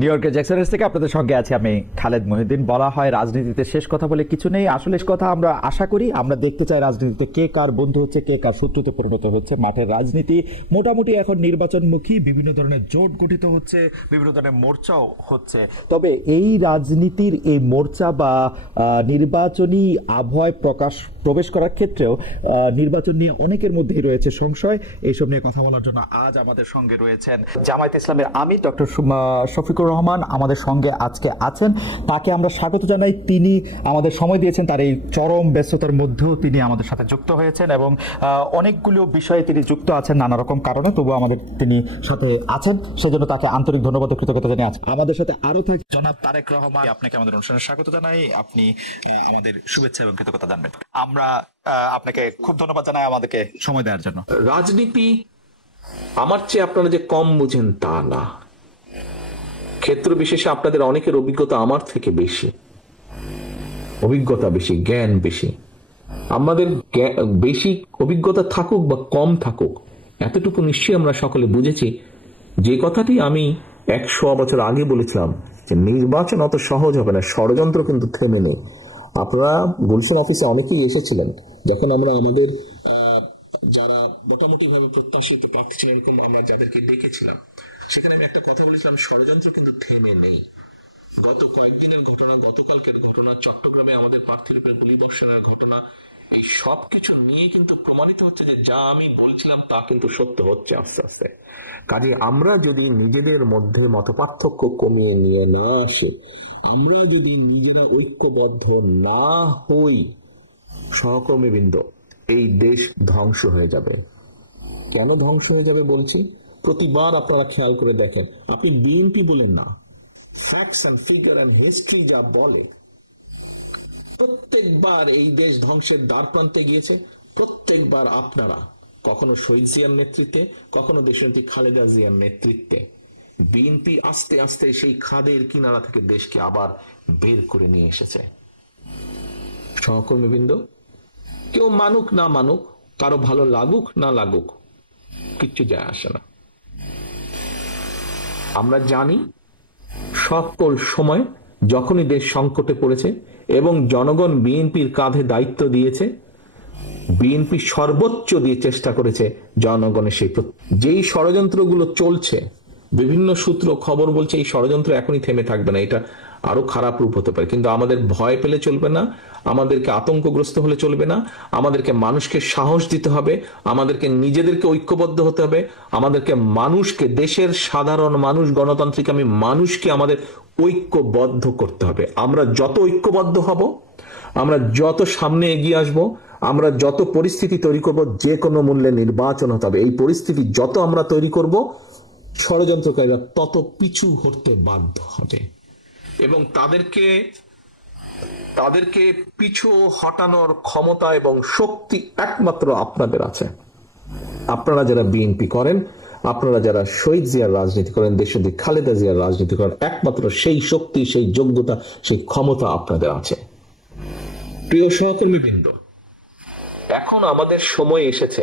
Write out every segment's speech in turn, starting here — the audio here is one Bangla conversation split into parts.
নিউ ইয়র্কের জ্যাকসনের থেকে আপনাদের সঙ্গে আছি আমি খালেদ মহিউদ্দিন। বলা হয় রাজনীতিতে শেষ কথা বলে কিছু নেই। আসলে কথা আমরা আশা করি, আমরা দেখতে চাই রাজনীতিতে কে কার বন্ধু হচ্ছে, কে কার শত্রুতে পরিণত হচ্ছে। মাঠের রাজনীতি মোটামুটি এখন নির্বাচনমুখী, বিভিন্ন ধরনের জোট গঠিত হচ্ছে, বিভিন্ন ধরনের মোর্চাও হচ্ছে। তবে এই রাজনীতির এই মোর্চা বা নির্বাচনী আবহাওয়ায় প্রবেশ করার ক্ষেত্রেও নির্বাচন নিয়ে অনেকের মধ্যেই রয়েছে সংশয়। এইসব নিয়ে কথা বলার জন্য আজ আমাদের সঙ্গে রয়েছেন জামায়াত ইসলামের আমির ডক্টর শফিকুর রহমান আমাদের সঙ্গে আজকে আছেন। তাকে আমরা স্বাগত জানাই। তিনি আমাদের সময় দিয়েছেন, তার এই চরম ব্যস্ততার মধ্যেও তিনি আমাদের সাথে যুক্ত হয়েছেন এবং অনেকগুলো বিষয়ে তিনি যুক্ত আছেন নানা রকম কারণে, তবু আমাদের তিনি সাথে আছেন, সেজন্য তাকে আন্তরিক ধন্যবাদ ও কৃতজ্ঞতা জানিয়ে আছেন। আমাদের সাথে আরো থাকে জনাব তারেক রহমান। আপনাকে আমাদের অনুষ্ঠানে স্বাগত জানাই। আপনি আমাদের শুভেচ্ছা এবং কৃতজ্ঞতা জানবেন। আমরা আপনাকে খুব ধন্যবাদ জানাই আমাদেরকে সময় দেওয়ার জন্য। রাজনীতি আমার চেয়ে আপনারা যে কম বুঝেন তা না। ক্ষেত্র বিশেষে আপনাদের অনেকের অভিজ্ঞতা আমার থেকে বেশি, অভিজ্ঞতা বেশি, জ্ঞান বেশি। আমাদের বেশি অভিজ্ঞতা থাকুক বা কম থাকুক, এতটুকু নিশ্চয়ই আমরা সকলে বুঝেছি যে কথাটি আমি 100 বছর আগে বলেছিলাম যে নির্বাচন অত সহজ হবে না, ষড়যন্ত্র কিন্তু থেমে নেই। আপনারা গুলশান অফিসে অনেকেই এসেছিলেন যখন আমরা আমাদের যারা মোটামুটি ভাবে প্রত্যাশিত প্রার্থী এরকম আমরা যাদেরকে ডেকেছিলাম, সেখানে আমি একটা কথা বলেছিলাম, ষড়যন্ত্র কিন্তু থেমে নেই। গত কয়েকদিনের ঘটনা, গতকালকের ঘটনা, চট্টগ্রামে আমাদের প্রার্থীর উপরে গুলিবর্ষণের ঘটনা, এই সব কিছু নিয়ে কিন্তু প্রমাণিত হচ্ছে যে যা আমি বলছিলাম তা কিন্তু সত্য হচ্ছে আস্তে আস্তে। কাজে আমরা যদি নিজেদের মধ্যে মতপার্থক্য কমিয়ে নিয়ে না আসি, আমরা যদি নিজেরা ঐক্যবদ্ধ না হই, সহকর্মীবৃন্দ, এই দেশ ধ্বংস হয়ে যাবে। কেন ধ্বংস হয়ে যাবে বলছি? প্রতিবার আপনারা খেয়াল করে দেখেন, আপনি বিএনপি বলেন না, facts and figure and history যা বলে, প্রত্যেকবার এই দেশ ধ্বংসের দ্বার প্রান্তে গিয়েছে। প্রত্যেকবার আপনারা, কখনো শহীদ জিয়ার নেতৃত্বে, কখনো দেশনেত্রী খালেদা জিয়ার নেতৃত্বে, বিএনপি আস্তে আস্তে সেই খাদের কিনারা থেকে দেশকে আবার বের করে নিয়ে এসেছে। সহকর্মীবৃন্দ, কেউ মানুক না মানুক, কারো ভালো লাগুক না লাগুক, কিচ্ছু যায় আসে না। আমরা জানি সকল সময় যখনই দেশ সংকটে পড়েছে এবং জনগণ বিএনপির কাঁধে দায়িত্ব দিয়েছে, বিএনপি সর্বোচ্চ দিয়ে চেষ্টা করেছে জনগণের সেই যেই ষড়যন্ত্রগুলো চলছে, বিভিন্ন সূত্র খবর বলছে এই ষড়যন্ত্র এখনই থেমে থাকবে না, এটা আরো খারাপ রূপ হতে পারে। কিন্তু আমাদের ভয় পেলে চলবে না, আমাদেরকে আতঙ্কগ্রস্ত হলে চলবে না, আমাদেরকে মানুষকে সাহস দিতে হবে, আমাদেরকে নিজেদেরকে ঐক্যবদ্ধ হতে হবে, আমাদেরকে মানুষকে, দেশের সাধারণ মানুষ, গণতান্ত্রিক আমি মানুষকে আমাদের ঐক্যবদ্ধ করতে হবে। আমরা যত ঐক্যবদ্ধ হব, আমরা যত সামনে এগিয়ে আসব, আমরা যত পরিস্থিতি তৈরি করব, যে কোনো মূল্যে নির্বাচন হতে হবে। এই পরিস্থিতি যত আমরা তৈরি করব, ষড়যন্ত্রকারীরা তত পিছু হতে বাধ্য হবে এবং তাদেরকে পিছু হটানোর ক্ষমতা এবং শক্তি একমাত্র আপনাদের আছে। আপনারা যারা বিএনপি করেন, আপনারা যারা শহীদ জিয়ার রাজনীতি করেন, দেশনেত্রী খালেদা জিয়ার রাজনীতি করেন, একমাত্র সেই শক্তি, সেই যোগ্যতা, সেই ক্ষমতা আপনাদের আছে। প্রিয় সহকর্মীবৃন্দ, এখন আমাদের সময় এসেছে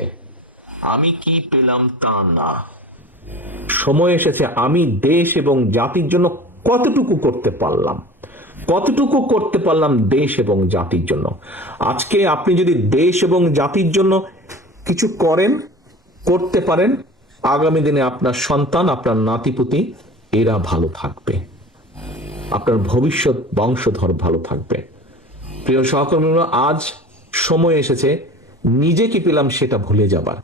আমি কি পেলাম তা না, সময় এসেছে আমি দেশ এবং জাতির জন্য কতটুকু করতে পারলাম, কতটুকু করতে পারলাম দেশ এবং জাতির জন্য। আজকে আপনি যদি দেশ এবং জাতির জন্য কিছু করতে পারেন, আগামী দিনে আপনার সন্তান, আপনার নাতিপুতি, এরা ভালো থাকবে, আপনার ভবিষ্যৎ বংশধর ভালো থাকবে। প্রিয় সহকর্মীরা, আজ সময় এসেছে নিজে কি পেলাম সেটা ভুলে যাবার,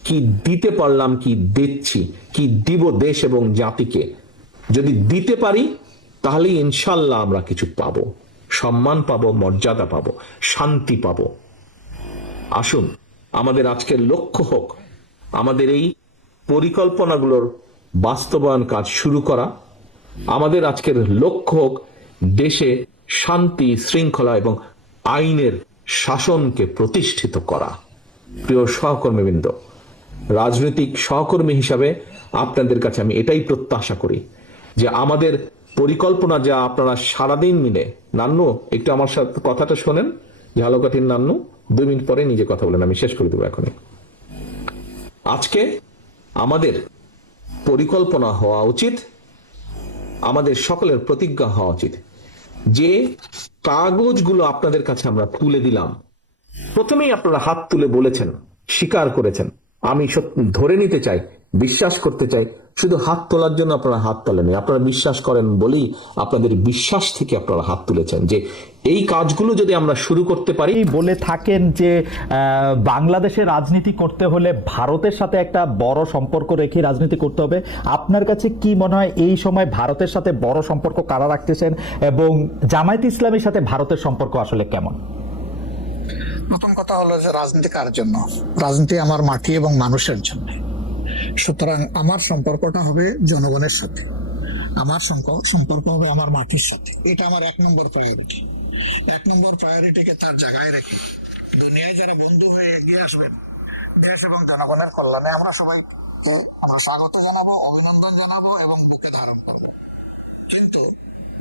কি দিতে পারলাম, কি দিচ্ছি, কি দিব দেশ এবং জাতিকে। যদি দিতে পারি তাহলে ইনশাল্লাহ আমরা কিছু পাবো, সম্মান পাবো, মর্যাদা পাবো, শান্তি পাবো। আসুন আমাদের আজকের লক্ষ্য হোক আমাদের এই পরিকল্পনাগুলোর বাস্তবায়ন কাজ শুরু করা। আমাদের আজকের লক্ষ্য হোক দেশে শান্তি, শৃঙ্খলা এবং আইনের শাসনকে প্রতিষ্ঠিত করা। প্রিয় সহকর্মীবৃন্দ, রাজনৈতিক সহকর্মী হিসাবে আপনাদের কাছে আমি এটাই প্রত্যাশা করি যে আমাদের পরিকল্পনা যা আপনারা সারাদিন মিলে, নান্নু একটু আমার সাথে কথাটা শোনেন, ঝালকাঠির নান্নু 2 মিনিট পরে নিজে কথা বলেন, আমি শেষ করে দেবো এখনই। আজকে আমাদের পরিকল্পনা হওয়া উচিত আমাদের সকলের প্রতিজ্ঞা হওয়া উচিত যে কাগজগুলো আপনাদের কাছে আমরা তুলে দিলাম, প্রথমেই আপনারা হাত তুলে বলেছেন, স্বীকার করেছেন, আমি ধরে নিতে চাই, বিশ্বাস করতে চাই। শুধু হাত তোলার জন্য আপনারা হাত তোলেনি, আপনারা বিশ্বাস করেন বলেই আপনাদের বিশ্বাস থেকে আপনারা হাত তুলেছেন যে এই কাজগুলো যদি আমরা শুরু করতে পারি। বলে থাকেন যে বাংলাদেশে রাজনীতি করতে হলে ভারতের সাথে একটা বড় সম্পর্ক রেখে রাজনীতি করতে হবে। আপনার কাছে কি মনে হয় এই সময় ভারতের সাথে বড় সম্পর্ক কারা রাখতেছেন এবং জামায়াতে ইসলামীর সাথে ভারতের সম্পর্ক আসলে কেমন? প্রথম কথা হলো যে রাজনীতি কার জন্য? রাজনীতি আমার মাটি এবং মানুষের জন্য। সুতরাং আমার সম্পর্কটা হবে জনগণের সাথে, আমার সম্পর্ক হবে আমার মাটির সাথে। এটা আমার 1 নম্বর প্রায়োরিটি। 1 নম্বর প্রায়োরিটিকে তার জায়গায় রেখে দুনিয়ায় যারা বন্ধু হয়ে এগিয়ে আসবেন দেশ এবং জনগণের কল্যাণে, আমরা সবাইকে আমরা স্বাগত জানাবো, অভিনন্দন জানাবো এবং বুকে ধারণ করবো। কিন্তু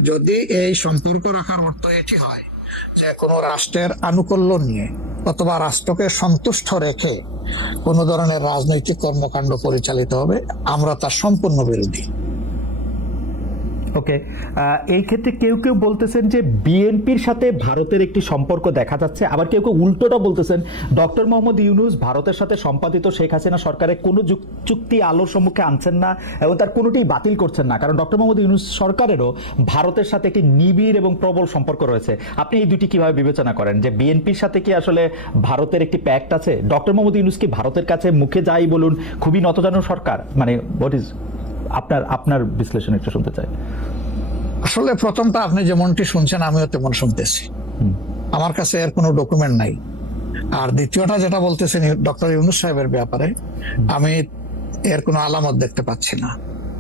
যদি এই সম্পর্ক রাখার অর্থ এটি হয় যে কোনো রাষ্ট্রের আনুকূল্য নিয়ে অথবা রাষ্ট্রকে সন্তুষ্ট রেখে কোন ধরনের রাজনৈতিক কর্মকাণ্ড পরিচালিত হবে, আমরা তার সম্পূর্ণ বিরোধী। ওকে, এই ক্ষেত্রে কেউ কেউ বলতেছেন যে বিএনপির সাথে ভারতের একটি সম্পর্ক দেখা যাচ্ছে, আবার কেউ কেউ উল্টোটা বলতেছেন ডক্টর মোহাম্মদ ইউনূস ভারতের সাথে সম্পাদিত শেখ হাসিনা সরকারের কোনো চুক্তি আলোর সম্মুখে আনছেন না এবং তার কোনোটি বাতিল করছেন না, কারণ ডক্টর মোহাম্মদ ইউনূস সরকারেরও ভারতের সাথে একটি নিবিড় এবং প্রবল সম্পর্ক রয়েছে। আপনি এই দুটি কিভাবে বিবেচনা করেন যে বিএনপির সাথে কি আসলে ভারতের একটি প্যাক্ট আছে? ডক্টর মোহাম্মদ ইউনূস কি ভারতের কাছে মুখে যাই বলুন খুবই নতজানু সরকার? মানে হোয়াট ইজ আপনার বিশ্লেষণ একটু শুনতে চাই। আসলে প্রথমটা আপনি যেমনটি শুনছেন আমিও তেমন শুনতেছি, আমার কাছে এর কোনো ডকুমেন্ট নাই। আর দ্বিতীয়টা যেটা বলতেছেন ডক্টর ইউনূস সাহেবের ব্যাপারে, আমি এর কোনো আলামত দেখতে পাচ্ছি না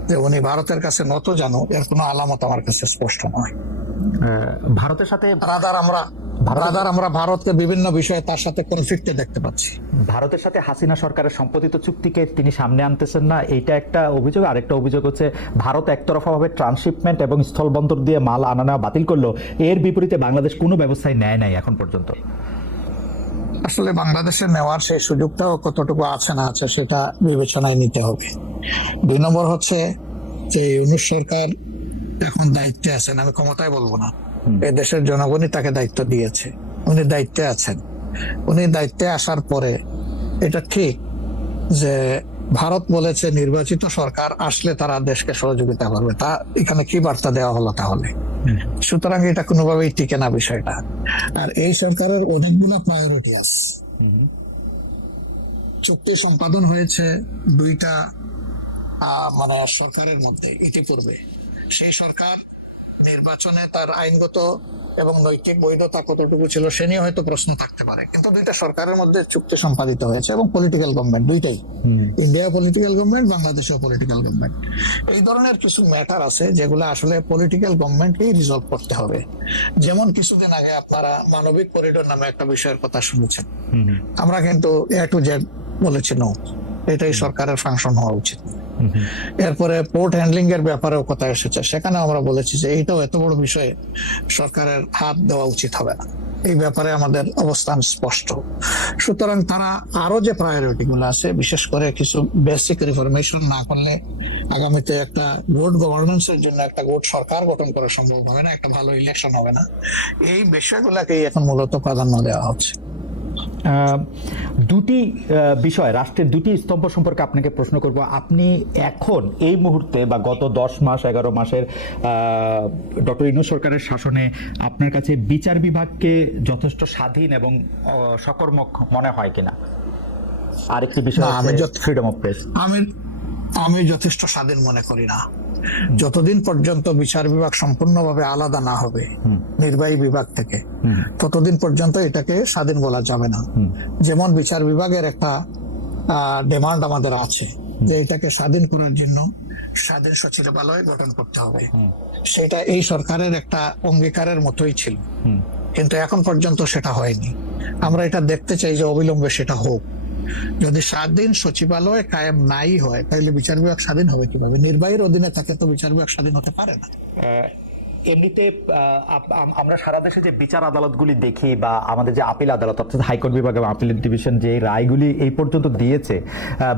যে উনি ভারতের কাছে নত জানো, এর কোনো আলামত আমার কাছে স্পষ্ট নয়। ভারতের সাথে আমরা ভারতকে বিভিন্ন বিষয়ে তার সাথে কনফ্লিক্টে দেখতে পাচ্ছি। ভারতের সাথে হাসিনা সরকারের সম্পাদিত চুক্তিকে তিনি সামনে আনতেছেন না, এইটা একটা অভিযোগ। আরেকটা অভিযোগ হচ্ছে ভারত একতরফাভাবে ট্রান্সশিপমেন্ট এবং স্থলবন্দর দিয়ে মাল আনা নেওয়া বাতিল করলো, এর বিপরীতে বাংলাদেশ কোনো ব্যবস্থাই নেয় নাই এখন পর্যন্ত। আসলে বাংলাদেশের নেওয়ার সেই সুযোগটাও কতটুকু আছে না আছে সেটা বিবেচনায় নিতে হবে। 2 নম্বর হচ্ছে যে ইউনূস সরকার এখন দায়িত্বে আছেন, আমি ক্ষমতায় বলবো না, এই দেশের জনগণই তাকে দায়িত্ব দিয়েছে, উনি দায়িত্বে আছেন। উনি দায়িত্বে আসার পরে এটা ঠিক যে ভারত বলেছে নির্বাচিত সরকার আসলে তারা দেশকে সহযোগিতা করবে, তা এখানে কি বার্তা দেওয়া হলো তাহলে? সুতরাং এটা কোনোভাবেই টিকে না বিষয়টা। আর এই সরকারের অনেকগুলো প্রায়োরিটি আছে। চুক্তি সম্পাদন হয়েছে 2টা মানে সরকারের মধ্যে ইতিপূর্বে। সেই সরকার নির্বাচনে তার আইনগত এবং নৈতিক বৈধতা কতটুকু ছিল সে নিয়ে হয়তো প্রশ্ন থাকতে পারে, কিন্তু 2টা সরকারের মধ্যে চুক্তি সম্পাদিত হয়েছে এবং পলিটিক্যাল গভর্নমেন্ট দুইটাই, ইন্ডিয়া পলিটিক্যাল গভর্নমেন্ট, বাংলাদেশেও পলিটিক্যাল গভর্নমেন্ট। এই ধরনের কিছু ম্যাটার আছে যেগুলো আসলে পলিটিক্যাল গভর্নমেন্টকেই রিজলভ করতে হবে। যেমন কিছুদিন আগে আপনারা মানবিক করিডোর নামে একটা বিষয়ের কথা শুনেছেন, আমরা কিন্তু A to Z বলেছি নো, এটাই সরকারের ফাংশন হওয়া উচিত। এরপরে পোর্ট হ্যান্ডলিং এর ব্যাপারেও কথা এসেছে, সেখানে আমরা বলেছি যে এইটাও এত বড় বিষয়ে সরকারের হাত দেওয়া উচিত হবে না, এই ব্যাপারে আমাদের অবস্থান স্পষ্ট। সুতরাং তারা আরো যে প্রায়োরিটি গুলো আছে, বিশেষ করে কিছু বেসিক রিফরমেশন না করলে আগামীতে একটা গুড গভর্নেন্স এর জন্য একটা গুড সরকার গঠন করা সম্ভব হবে না, একটা ভালো ইলেকশন হবে না, এই বিষয়গুলোকেই এখন মূলত প্রাধান্য দেওয়া হচ্ছে। দুটি বিষয়, রাষ্ট্রের দুটি স্তম্ভ সম্পর্কে আপনাকে প্রশ্ন করব। আপনি এখন এই মুহূর্তে বা গত 10 মাস 11 মাসের ডক্টর ইউনূস সরকারের শাসনে আপনার কাছে বিচার বিভাগকে যথেষ্ট স্বাধীন এবং সকর্মক মনে হয় কিনা? আরেকটি বিষয় ফ্রিডম অফ প্রেস। আমি যথেষ্ট স্বাধীন মনে করি না। যতদিন পর্যন্ত বিচার বিভাগ সম্পূর্ণভাবে আলাদা না হবে নির্বাহী বিভাগ থেকে, ততদিন পর্যন্ত এটাকে স্বাধীন বলা যাবে না। যেমন বিচার বিভাগের একটা ডিমান্ড আমাদের আছে যে এটাকে স্বাধীন করার জন্য স্বাধীন সচিবালয় গঠন করতে হবে, সেটা এই সরকারের একটা অঙ্গীকারের মতোই ছিল, কিন্তু এখন পর্যন্ত সেটা হয়নি। আমরা এটা দেখতে চাই যে অবিলম্বে সেটা হোক। যদি স্বাধীন সচিবালয় কায়েম নাই হয় তাহলে বিচার বিভাগ স্বাধীন হবে কিভাবে? নির্বাহীর অধীনে থাকে তো বিচার বিভাগ স্বাধীন হতে পারে না। এমনিতে আমরা সারা দেশে যে বিচার আদালতগুলি দেখি বা আমাদের যে আপিল আদালত অর্থাৎ হাইকোর্ট বিভাগ এবং আপিল ডিভিশন যে রায়গুলি এই পর্যন্ত দিয়েছে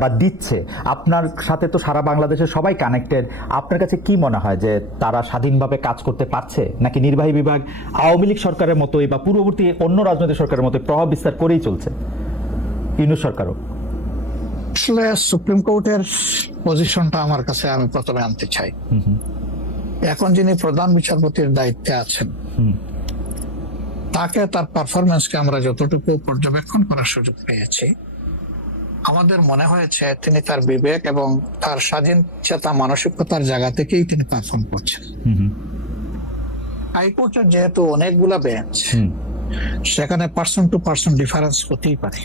বা দিচ্ছে, আপনার সাথে তো সারা বাংলাদেশের সবাই কানেক্টেড। আপনার কাছে কি মনে হয় যে তারা স্বাধীনভাবে কাজ করতে পারছে, নাকি নির্বাহী বিভাগ আওয়ামী লীগ সরকারের মতোই বা পূর্ববর্তী অন্য রাজনৈতিক সরকারের মতোই প্রভাব বিস্তার করেই চলছে? ইউনূস সরকারও আসলে সুপ্রিম কোর্টের পজিশনটা আমার কাছে আমি প্রথমে আনতে চাই। এখন যিনি প্রধান বিচারপতির দায়িত্বে আছেন, তাকে তার পারফরমেন্সকে আমরা যতটুকু পর্যবেক্ষণ করার সুযোগ পেয়েছি, আমাদের মনে হয়েছে তিনি তার বিবেক এবং তার স্বাধীন চেতা মানসিকতার জায়গা থেকেই তিনি পারফর্ম করছেন। হাইকোর্টের যেহেতু অনেকগুলা বেঞ্চ, সেখানে পার্সন টু পার্সন ডিফারেন্স হতেই পারে,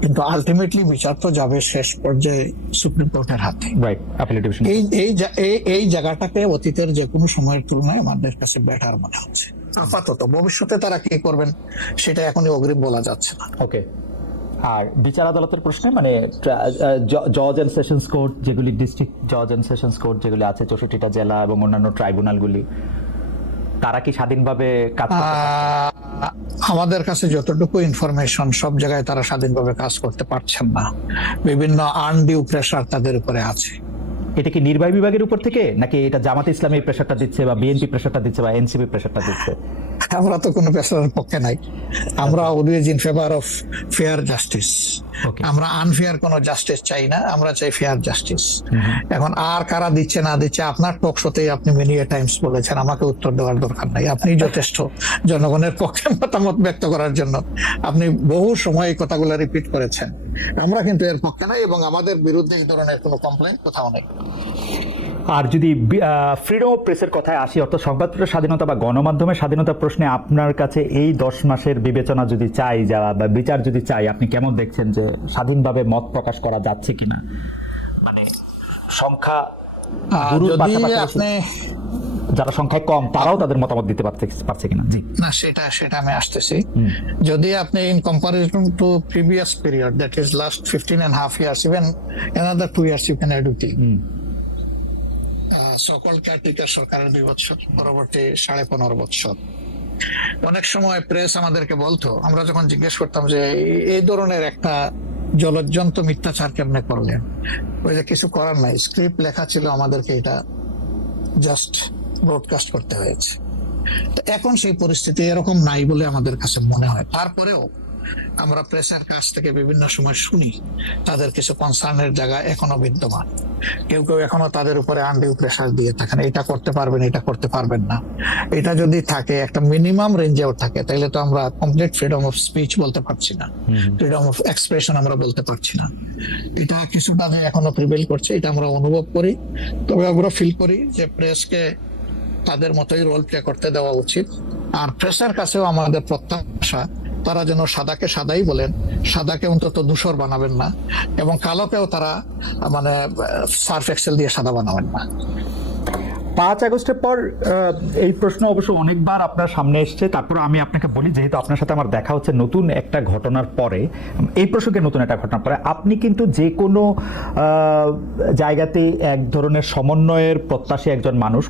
কিন্তু আলটিমেটলি বিচার তো যাবে শেষ পর্যায়ে সুপ্রিম কোর্টের হাতে। এই জায়গাটাকে অতীতের যে কোনো সময়ের তুলনায় আমাদের কাছে বেটার মনে হচ্ছে। আপাতত ভবিষ্যতে তারা কি করবেন সেটা এখনই অগ্রিম বলা যাচ্ছে না। ওকে। আর বিচার আদালতের প্রশ্নে মানে জজ এন্ড সেশনস কোর্ট যেগুলি, ডিস্ট্রিক্ট জজ এন্ড সেশনস কোর্ট যেগুলি আছে 64টা জেলা এবং অন্যান্য ট্রাইব্যুনালগুলি, তারা কি স্বাধীনভাবে কাজ করতে পারছে? আমাদের কাছে যতটুকু ইনফরমেশন, সব জায়গায় তারা স্বাধীনভাবে কাজ করতে পারছেন না। বিভিন্ন আনডিউ প্রেসার তাদের উপরে আছে। এটা কি নির্বাহী বিভাগের উপর থেকে, নাকি এটা জামাত ইসলামী প্রেসারটা দিচ্ছে বা বিএনপি প্রেসারটা দিচ্ছে বা এনসিপি প্রেসারটা দিচ্ছে? আমরা তো কোনো প্রেসারের পক্ষে নাই। আমরা always in favour of fair justice. আমরা আনফেয়ার কোনো জাস্টিস চাই না, আমরা চাই ফেয়ার জাস্টিস। এখন আর কারা দিচ্ছে না দিচ্ছে, আপনার টক শোতেই আপনি মেনি টাইমস বলেছেন, আমাকে উত্তর দেওয়ার দরকার নাই। আপনি যথেষ্ট জনগণের পক্ষে মতামত ব্যক্ত করার জন্য আপনি বহু সময় এই কথাগুলো রিপিট করেছেন। আমরা কিন্তু এর পক্ষে নাই এবং আমাদের বিরুদ্ধে এই ধরনের কোনো কমপ্লেইন কোথাও নেই। আর যদি ফ্রিডম অফ প্রেসের কথায় আসি, অর্থাৎ সংবাদপত্রের স্বাধীনতা বা গণমাধ্যমের স্বাধীনতা প্রশ্নে আপনার কাছে এই 10 মাসের বিবেচনা যদি চাই বা বিচার যদি চাই, আপনি কেমন দেখছেন যে স্বাধীনভাবে মত প্রকাশ করা যাচ্ছে কিনা? মানে সংখ্যা যারা সংখ্যায় কম তারাও তাদের মতামত দিতে পারছে কিনা? জি না, সেটা আমি আসতেছি। যদি আপনি in comparison two previous period, that is last 15.5 years, even another 2 years you can add to it. সকল কেয়ারটেকার সরকারের 2 বছর, পরবর্তী 15.5 বছর। অনেক সময় প্রেস আমাদেরকে বলতো, আমরা যখন জিজ্ঞেস করতাম যে এই ধরনের একটা জলজ্জন্ত মিথ্যাচার কেমনে করলেন, ওই যে কিছু করার নাই, স্ক্রিপ্ট লেখা ছিল, আমাদেরকে এটা জাস্ট ব্রডকাস্ট করতে হয়েছে। তো এখন সেই পরিস্থিতি এরকম নাই বলে আমাদের কাছে মনে হয়। তারপরেও আমরা প্রেসের কাছ থেকে বিভিন্ন সময় শুনি তাদের কিছু কনসার্নের জায়গা এখনো বিদ্যমান। কেউ কেউ এখনো তাদের উপরে আনডিউ প্রেসার দিয়ে থাকেন, এটা করতে পারবেন, এটা করতে পারবেন না। এটা যদি থাকে, একটা মিনিমাম রেঞ্জেও থাকে, তাহলে তো আমরা কমপ্লিট ফ্রিডম অফ স্পিচ বলতে পারছি না, ফ্রিডম অফ এক্সপ্রেশন আমরা বলতে পারছি না। এটা কিছুটা এখনো প্রিভেল করছে, এটা আমরা অনুভব করি। তবে আমরা ফিল করি যে প্রেসকে তাদের মতোই রোল প্লে করতে দেওয়া উচিত। আর প্রেসের কাছেও আমাদের প্রত্যাশা, তারা যেন সাদাকে সাদাই বলেন, সাদাকে অন্তত ধূসর বানাবেন না, এবং কালোকেও তারা মানে সার্ফ এক্সেল দিয়ে সাদা বানাবেন না। 5 আগস্টের পর এই প্রশ্ন অবশ্য অনেকবার আপনার সামনে এসছে। তারপর আমি আপনাকে বলি, যেহেতু আপনার সাথে আমার দেখা হচ্ছে নতুন একটা ঘটনার পরে, এই প্রসঙ্গে নতুন একটা ঘটনার পরে, আপনি কিন্তু যে কোনো জায়গাতেই এক ধরনের সমন্বয়ের প্রত্যাশী একজন মানুষ,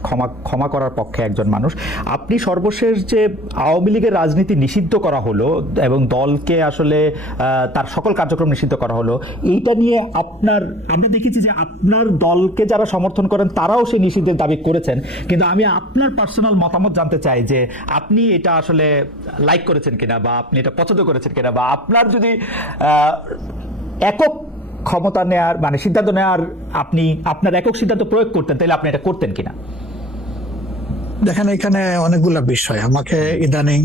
ক্ষমা করার পক্ষে একজন মানুষ। আপনি সর্বশেষ যে আওয়ামী লীগের রাজনীতি নিষিদ্ধ করা হলো এবং দলকে আসলে তার সকল কার্যক্রম নিষিদ্ধ করা হলো, এইটা নিয়ে আমরা দেখেছি যে আপনার দলকে যারা সমর্থন করেন তারাও সেই নিষিদ্ধের দাবি করেছেন। কিন্তু আমি আপনার পার্সোনাল মতামত জানতে চাই যে আপনি এটা আসলে লাইক করেছেন কিনা, বা আপনি এটা পছন্দ করেছেন কিনা, বা আপনার যদি একক ক্ষমতা নেয়ার মানে সিদ্ধান্ত নেয়ার, আপনি আপনার একক সিদ্ধান্ত প্রয়োগ করতেন, তাহলে আপনি এটা করতেন কিনা? দেখেন, এখানে অনেকগুলা বিষয়। আমাকে ইদানিং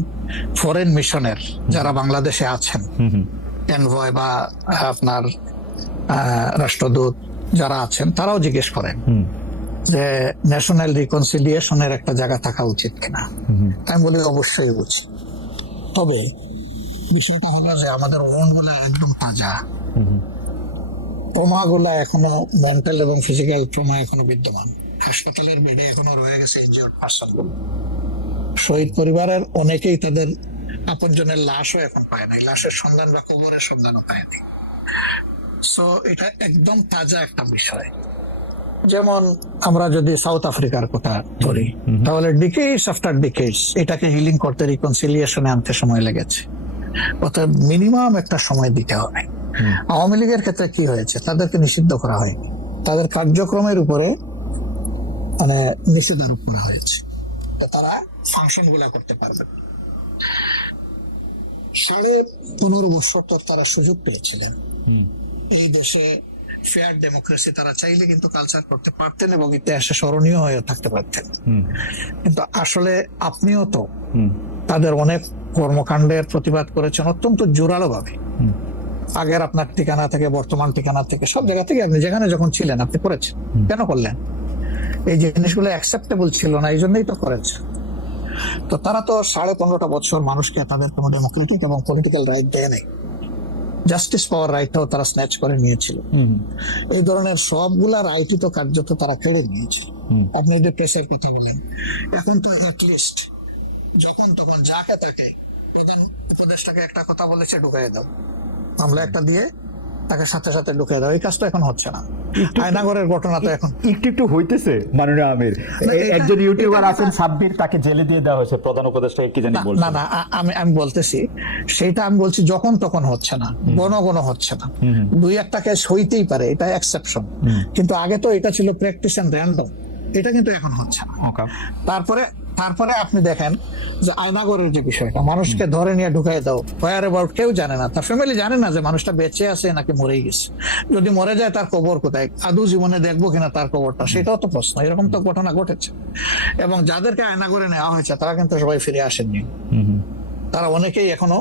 ফরেন মিশনের যারা বাংলাদেশে আছেন, এনভয় বা আপনার রাষ্ট্রদূত যারা আছেন, তারাও জিজ্ঞেস করেন যে ন্যাশনাল রিকনসিলিয়েশনের একটা জায়গা থাকা উচিত কিনা। আমি বলি অবশ্যই উচিত। তবে বিষয়টা হলো যে আমাদের ওয়ার্নগুলো একদম তাজা, ট্রমাগুলো এখনো, মেন্টাল এবং ফিজিক্যাল ট্রমা এখনো বিদ্যমান। হাসপাতালের বেডে এখনো রয়ে গেছে ইনজিওর্ড পার্সনগুলো। শহীদ পরিবারের অনেকেই তাদের আপনজনের লাশও এখন পায় নাই, লাশের সন্ধান বা কবরের সন্ধানও পায়নি। সো এটা একদম তাজা একটা বিষয়। যেমন আমরা যদি সাউথ আফ্রিকার কথা ধরি, তাহলে ডিকেডস আফটার ডিকেডস এটাকে হিলিং করতে, রিকনসিলিয়েশনে আনতে সময় লেগেছে। অর্থাৎ মিনিমাম একটা সময় দিতে হবে। আওয়ামী লীগের ক্ষেত্রে কি হয়েছে, তাদেরকে নিষিদ্ধ করা হয়নি, তাদের কার্যক্রমের উপরে মানে নিষেধারোপ করা হয়েছে, তারা ফাংশন গুলা করতে পারবে। 15.5 বছর তো তারা সুযোগ পেয়েছিলেন এই দেশে ফেয়ার ডেমোক্রেসি, তারা চাইলে কিন্তু কালচার করতে পারতেন এবং ইতিহাসে স্মরণীয় হয়ে থাকতে পারতেন। কিন্তু আসলে আপনিও তো তাদের অনেক কর্মকাণ্ডের প্রতিবাদ করেছেন অত্যন্ত জোরালো ভাবে। আগের আপনার ঠিকানা থেকে, বর্তমান ঠিকানা থেকে, সব জায়গা থেকে আপনি যেখানে যখন ছিলেন আপনি করেছেন। কেন করলেন? এই জিনিসগুলো অ্যাকসেপ্টেবল ছিল না, এই জন্যই তো করেছে। তো তারা তো 15.5 বছর মানুষকে তাদের কোনো ডেমোক্রেটিক এবং পলিটিক্যাল রাইট দেয় নাই, জাস্টিস পাওয়ার রাইটটাও তারা স্ন্যাচ করে নিয়েছিল। এই ধরনের সবগুলা রাইটই তো কার্যত তারা কেড়ে নিয়েছে। আপনি যে প্রেসের কথা বলেন, এখন তো অ্যাটলিস্ট যখন তখন যাকে তাকে উপদেশটাকে একটা কথা বলেছে ঢুকাই দাও, মামলা একটা দিয়ে তাকে সাথে সাথে ঢুকিয়ে দাও, এই কাজটা এখন হচ্ছে না। আয়নাগরের ঘটনা তো এখন একটু হইতেছে। মাননীয় আমির, একজন ইউটিউবার আছেন সাব্বির, তাকে জেলে দিয়ে দেওয়া হয়েছে, প্রধান উপদেষ্টা কি জানি বলছেন। না, আমি বলতেছি সেটা, আমি বলছি যখন তখন হচ্ছে না, ঘন হচ্ছে না, 2-1টা কেস হইতেই পারে, এটা এক্সেপশন। কিন্তু আগে তো এটা ছিল প্র্যাকটিস এন্ড র্যান্ডম, এটা কিন্তু এখন হচ্ছে না। তারপরে আপনি দেখেন যে আয়নাগরের যে বিষয়টা, মানুষকে ধরে নিয়ে ঢুকাই দাও, হোয়ার অ্যাবাউট কেউ জানে না, তার ফ্যামিলি জানে না যে মানুষটা বেঁচে আছে নাকি মরেই গেছে। যদি মরে যায় তার কবর কোথায়, আদৌ জীবনে দেখবো কিনা তার কবরটা, সেটাও তো প্রশ্ন। এরকম তো ঘটনা ঘটেছে। এবং যাদেরকে আয়নাগরে নেওয়া হয়েছে তারা কিন্তু সবাই ফিরে আসেননি, তারা অনেকেই এখনো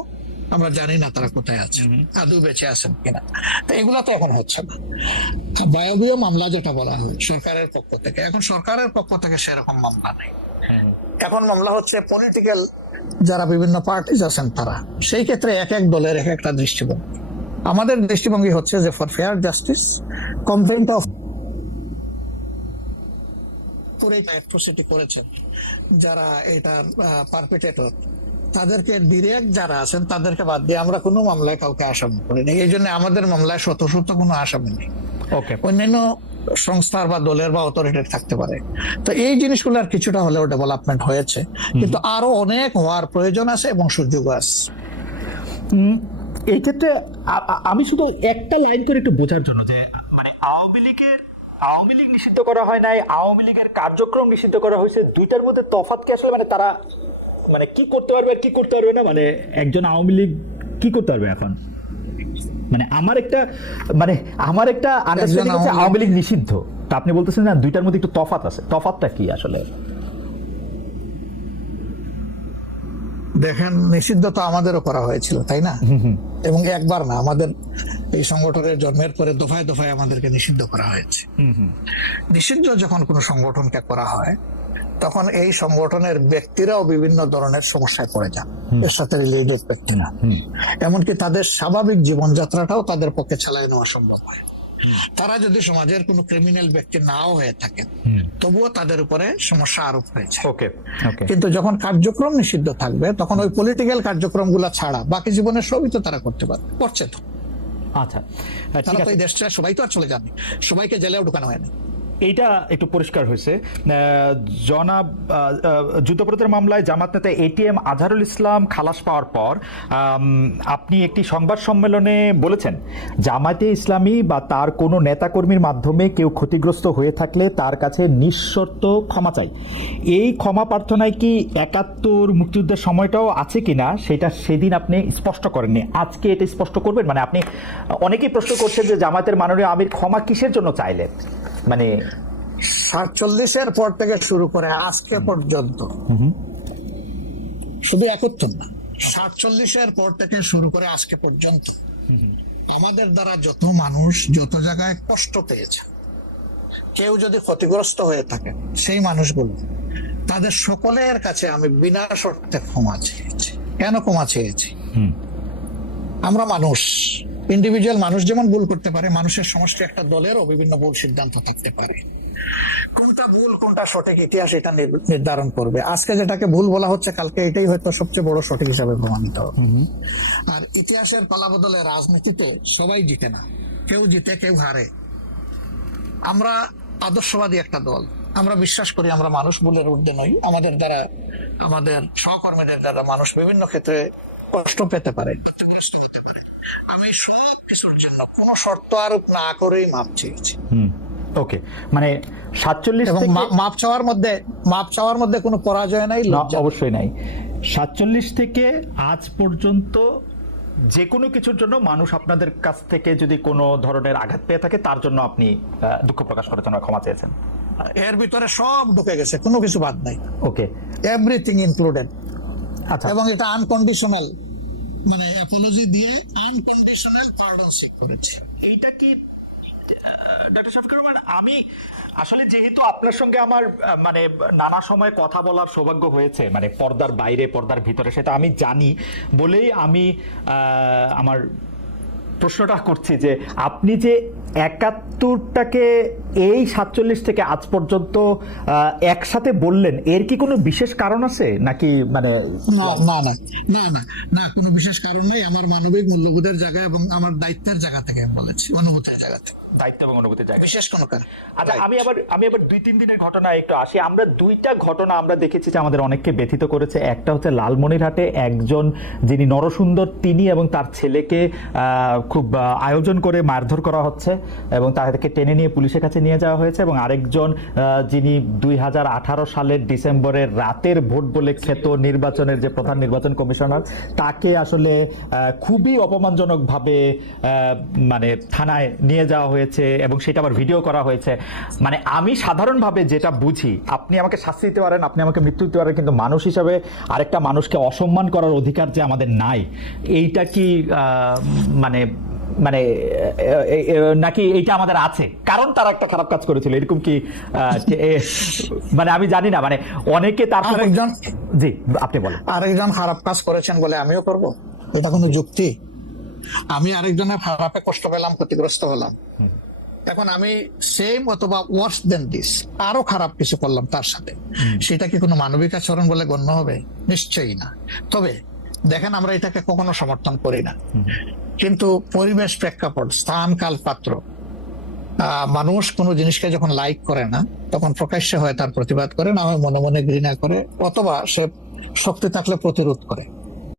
আমরা জানি না তারা কোথায় আছে, আদৌ বেঁচে আছেন কিনা। তো এগুলা তো এখন হচ্ছে না। বায়বীয় মামলা যেটা বলা হয় সরকারের পক্ষ থেকে, এখন সরকারের পক্ষ থেকে সেরকম মামলা নেই। এখন মামলা হচ্ছে পলিটিক্যাল যারা বিভিন্ন পার্টিজ আছেন তারা, সেই ক্ষেত্রে এক এক দলের এক একটা দৃষ্টিভঙ্গি। আমাদের দৃষ্টিভঙ্গি হচ্ছে যে for fair justice, complaint of atrocity করেছেন যারা এটা পারপেট্রেটর, তাদেরকে ডিরেক্ট যারা আছেন তাদেরকে বাদ দিয়ে আমরা কোনো মামলায় কাউকে আসামি করিনি। এই জন্য আমাদের মামলায় শত কোনো আসামি নেই। অন্যান্য সংস্থার বা দলের বা অথরিটির থাকতে পারে। তো এই জিনিসগুলোর কিছুটা হলেও ডেভেলপমেন্ট হয়েছে, কিন্তু আরো অনেক হওয়ার প্রয়োজন আছে এবং সুযোগ আছে। এই ক্ষেত্রে আমি শুধু একটা লাইন করে একটু বোঝার জন্য, যে মানে আওয়ামী লীগ নিষিদ্ধ করা হয় নাই, আওয়ামী লীগের কার্যক্রম নিষিদ্ধ করা হয়েছে, দুইটার মধ্যে তফাৎ কি আসলে? মানে তারা মানে কি করতে পারবে আর কি করতে পারবে না, মানে একজন আওয়ামী লীগ কি করতে পারবে এখন? মানে আমার একটা আন্ডারস্ট্যান্ডিং হচ্ছে আওয়ামী লীগ নিষিদ্ধ, তা আপনি বলতেছেন না দুইটার মধ্যে একটু তফাৎ আছে, তফাৎটা কি আসলে? দেখেন, নিষিদ্ধ তো আমাদেরও করা হয়েছিল, তাই না? এবং একবার না, আমাদের এই সংগঠনের জন্মের পরে দফায় দফায় আমাদেরকে নিষিদ্ধ করা হয়েছে। নিষিদ্ধ যখন কোনো সংগঠনকে করা হয় তখন এই সংগঠনের ব্যক্তিরাও বিভিন্ন ধরনের সমস্যায় পড়ে যান, এর সাথে রিলেটেড ব্যক্তিরা, এমনকি তাদের স্বাভাবিক জীবনযাত্রাটাও তাদের পক্ষে চালায় নেওয়া সম্ভব হয়। তারা যদি সমাজের কোনো ক্রিমিনাল ব্যক্তি নাও হয়ে থাকেন, তবুও তাদের উপরে সমস্যা আরোপ হয়েছে। কিন্তু যখন কার্যক্রম নিষিদ্ধ থাকবে তখন ওই পলিটিক্যাল কার্যক্রম গুলা ছাড়া বাকি জীবনের সবই তো তারা করতে পারবে, করছে তো। আচ্ছা, তারা তো এই দেশটা সবাই তো আর চলে যাননি, সবাইকে জেলেও ঢুকানো হয়নি। এইটা একটু পরিষ্কার হয়েছে। জনাব যুদ্ধাপরাধের মামলায় জামাত নেতা এটিএম আজহারুল ইসলাম খালাস পাওয়ার পর আপনি একটি সংবাদ সম্মেলনে বলেছেন, জামায়াতে ইসলামী বা তার কোনো নেতাকর্মীর মাধ্যমে কেউ ক্ষতিগ্রস্ত হয়ে থাকলে তার কাছে নিঃশর্ত ক্ষমা চাই। এই ক্ষমা প্রার্থনায় কি 71 মুক্তিযুদ্ধের সময়টাও আছে কিনা সেটা সেদিন আপনি স্পষ্ট করেননি, আজকে এটা স্পষ্ট করবেন? মানে আপনি, অনেকেই প্রশ্ন করছেন যে জামায়াতের মাননীয় আমির ক্ষমা কিসের জন্য চাইলেন, মানে 47-এর পর থেকে শুরু করে আজকে পর্যন্ত, শুধু 71 না, 47-এর পর থেকে শুরু করে আজকে পর্যন্ত আমাদের দ্বারা যত মানুষ যত জায়গায় কষ্ট পেয়েছে, কেউ যদি ক্ষতিগ্রস্ত হয়ে থাকে, সেই মানুষগুলো তাদের সকলের কাছে আমি বিনা শর্তে ক্ষমা চেয়েছি। কেন ক্ষমা চেয়েছি? আমরা মানুষ, ইন্ডিভিজুয়াল মানুষ যেমন ভুল করতে পারে, মানুষের সমষ্টি একটা দলেরও বিভিন্ন ভুল সিদ্ধান্ত থাকতে পারে। কোনটা ভুল কোনটা সঠিক ইতিহাস এটা নির্ধারণ করবে। আজকে যেটাকে ভুল বলা হচ্ছে, কালকে এটাই হয়তো সবচেয়ে বড় সঠিক হিসাবে প্রমাণিত হবে। আর ইতিহাসের পালাবদলে রাজনীতিতে সবাই জিতে না, কেউ জিতে কেউ হারে। আমরা আদর্শবাদী একটা দল। আমরা বিশ্বাস করি আমরা মানুষ ভুলের ঊর্ধ্বে নই। আমাদের দ্বারা, আমাদের সহকর্মীদের দ্বারা মানুষ বিভিন্ন ক্ষেত্রে কষ্ট পেতে পারে, ক্ষতিগ্রস্ত হতে পারে। আমি সব কিছুর জন্য কোনো শর্ত আরোপ না করেই মাপ চেয়েছি। ওকে, মানে 47 এবং থেকে মাপ চাওয়ার মধ্যে কোনো পরাজয় নাই, না, লজ্জা নেই। অবশ্যই নাই। 47 থেকে আজ পর্যন্ত যে কোনো কিছুর জন্য মানুষ আপনাদের কাছ থেকে যদি কোনো ধরনের আঘাত পেয়ে থাকে তার জন্য আপনি দুঃখ প্রকাশ করেছেন বা ক্ষমা চেয়েছেন। এর ভিতরে সব ঢুকে গেছে, কোনো কিছু বাদ নাই, ওকে, এভরিথিং ইনক্লুডেড। আচ্ছা, এবং এটা আনকন্ডিশনাল, মানে অ্যাপোলজি দিয়ে আনকন্ডিশনাল পারডন সিক করেছি। এইটা কি ডক্টর শফিকুর রহমান, আমি আসলে যেহেতু আপনার সঙ্গে আমার মানে নানা সময় কথা বলার সৌভাগ্য হয়েছে, মানে পর্দার বাইরে পর্দার ভিতরে, সেটা আমি জানি বলেই আমি আমার প্রশ্নটা করছি যে আপনি যে 71টাকে এই 47 থেকে আজ পর্যন্ত একসাথে বললেন, এর কি কোনো বিশেষ কারণ আছে নাকি? মানে না না না না না না, কোনো বিশেষ কারণ নেই। আমার মানবিক মূল্যবোধের জায়গা এবং আমার দায়িত্বের জায়গা থেকে আমি বলেছি, অনুভূতির জায়গা থেকে, দায়িত্ব এবং অনুভূতির জায়গা, বিশেষ কোনো কারণ। আচ্ছা, আমি আবার 2-3 দিনের ঘটনায় একটু আসি। আমরা 2টা ঘটনা আমরা দেখেছি যে আমাদের অনেককে ব্যথিত করেছে। একটা হচ্ছে লালমনিরহাটে একজন যিনি নরসুন্দর, তিনি এবং তার ছেলেকে খুব আয়োজন করে মারধর করা হচ্ছে এবং তাদেরকে টেনে নিয়ে পুলিশের কাছে নিয়ে যাওয়া হয়েছে। এবং আরেকজন যিনি 2018 সালের ডিসেম্বরের রাতের ভোট বলে খ্যাত নির্বাচনের যে প্রধান নির্বাচন কমিশনার, তাকে আসলে খুবই অপমানজনকভাবে মানে থানায় নিয়ে যাওয়া হয়েছে এবং সেটা আবার ভিডিও করা হয়েছে। মানে আমি সাধারণভাবে যেটা বুঝি, আপনি আমাকে শাস্তি দিতে পারেন, আপনি আমাকে মৃত্যু দিতে পারেন, কিন্তু মানুষ হিসাবে আরেকটা মানুষকে অসম্মান করার অধিকার যে আমাদের নাই, এইটা কি মানে মানে নাকি এইটা আমাদের আছে কারণ তারা একটা খারাপ কাজ করেছিল, এরকম কি? মানে আমি জানি না, মানে অনেকে তার আরেকজন, জি আপনি বলেন। আরেকজন খারাপ কাজ করেছেন বলে আমিও করব, এটা কোনো যুক্তি? আমি আরেকজনের খারাপে কষ্ট পেলাম, ক্ষতিগ্রস্ত হলাম, এখন আমি সেম অথবা ওয়ার্স দেন দিস আরো খারাপ কিছু করলাম তার সাথে, সেটা কি কোনো মানবিক আচরণ বলে গণ্য হবে? নিশ্চয়ই না। তবে দেখেন, আমরা এটাকে কখনো সমর্থন করি না, কিন্তু পরিবেশ, প্রেক্ষাপট, স্থান, কাল, পাত্র, মানুষ কোনো জিনিসকে যখন লাইক করে না তখন প্রকাশ্যে হয় তার প্রতিবাদ করে, না হয় মনে মনে ঘৃণা করে, অথবা সে শক্তি থাকলে প্রতিরোধ করে।